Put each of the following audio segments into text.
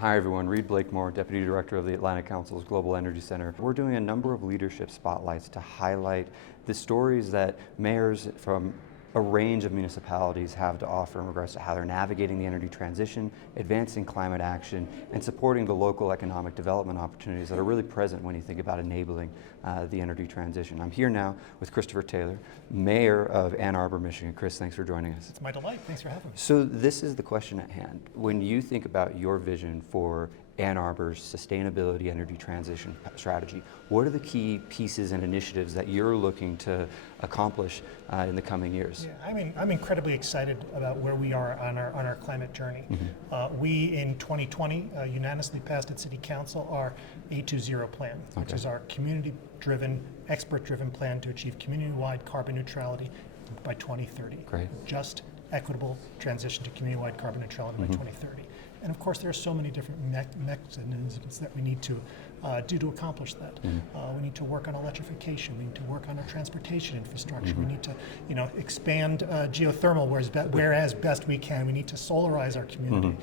Hi everyone, Reed Blakemore, Deputy Director of the Atlantic Council's Global Energy Center. We're doing a number of leadership spotlights to highlight the stories that mayors from a range of municipalities have to offer in regards to how they're navigating the energy transition, advancing climate action, and supporting the local economic development opportunities that are really present when you think about enabling the energy transition. I'm here now with Christopher Taylor, Mayor of Ann Arbor, Michigan. Chris, thanks for joining us. It's my delight. Thanks for having me. So this is the question at hand. When you think about your vision for Ann Arbor's sustainability energy transition strategy, what are the key pieces and initiatives that you're looking to accomplish in the coming years? Yeah, I'm incredibly excited about where we are on our climate journey. We in 2020 unanimously passed at City Council our A20 plan, which is our community-driven, expert-driven plan to achieve community-wide carbon neutrality by 2030. Great. Just equitable transition to community-wide carbon neutrality by 2030. And of course, there are so many different mechanisms that we need to do to accomplish that. We need to work on electrification. We need to work on our transportation infrastructure. We need to, expand geothermal whereas best we can. We need to solarize our community.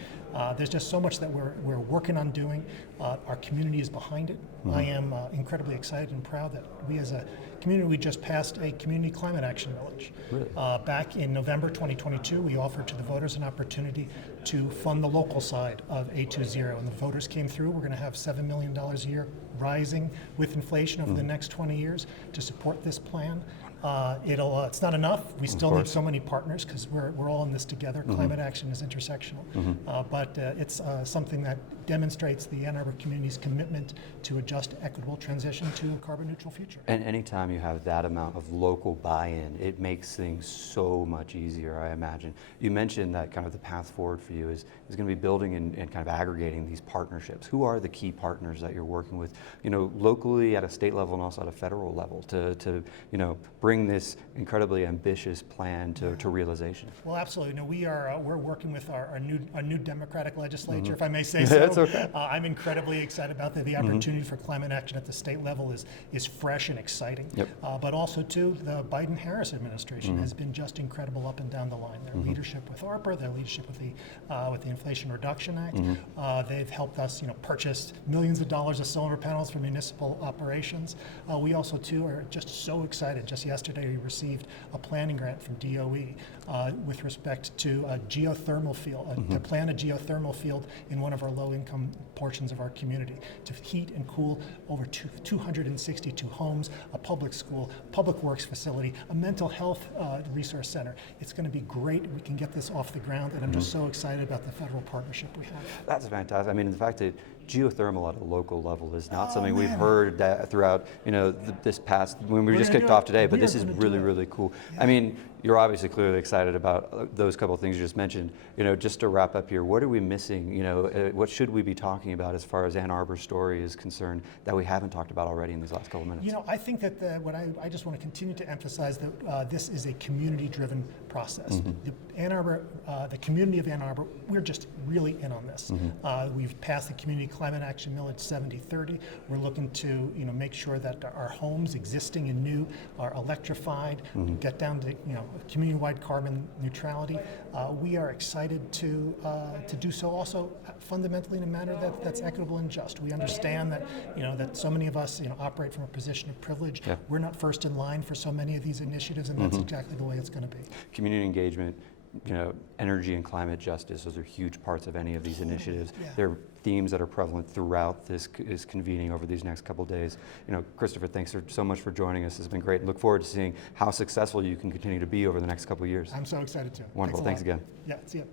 There's just so much that we're working on doing. Our community is behind it. I am incredibly excited and proud that we as a community, we just passed a community climate action millage. Really? Back in November 2022, we offered to the voters an opportunity to fund the local side of A20, and the voters came through. We're going to have $7 million a year rising with inflation over the next 20 years to support this plan. It's not enough. We still need so many partners because we're all in this together. Climate action is intersectional, but it's something that demonstrates the Ann Arbor community's commitment to a just, equitable transition to a carbon neutral future. And anytime you have that amount of local buy-in, it makes things so much easier, I imagine. You mentioned that kind of the path forward for you is going to be building and kind of aggregating these partnerships. Who are the key partners that you're working with, locally at a state level and also at a federal level to bring this incredibly ambitious plan to realization? Well, absolutely. We're working with our new Democratic legislature, if I may say so. That's okay. I'm incredibly excited about the opportunity for climate action at the state level is fresh and exciting. But also too, the Biden-Harris administration has been just incredible up and down the line. Their leadership with ARPA, their leadership with the Inflation Reduction Act. They've helped us, purchase millions of dollars of solar panels for municipal operations. We also too are just so excited. Just yesterday, we received a planning grant from DOE with respect to a geothermal field, to plan a geothermal field in one of our low-income portions of our community to heat and cool over 262 homes, a public school, public works facility, a mental health resource center. It's going to be great. We can get this off the ground, and I'm just so excited about the federal partnership we have. That's fantastic. I mean, the fact that geothermal at a local level is not something we've heard throughout, this past, when we just kicked off today, but this is really, really cool. I mean, you're obviously clearly excited about those couple of things you just mentioned. Just to wrap up here, what are we missing? What should we be talking about as far as Ann Arbor's story is concerned that we haven't talked about already in these last couple of minutes? I think that I just want to continue to emphasize that this is a community-driven process. Ann Arbor, the community of Ann Arbor, we're just really in on this. We've passed the community climate action millage 70-30. We're looking to make sure that our homes, existing and new, are electrified. Get down to community-wide carbon neutrality. We are excited to do so also fundamentally in a manner that's equitable and just. We understand that that so many of us operate from a position of privilege. We're not first in line for so many of these initiatives, and that's exactly the way it's going to be. Community engagement, energy and climate justice, those are huge parts of any of these initiatives. They're themes that are prevalent throughout this convening over these next couple of days. Christopher, thanks so much for joining us. It's been great. Look forward to seeing how successful you can continue to be over the next couple of years. I'm so excited too. Wonderful. Thanks again. Yeah, see you.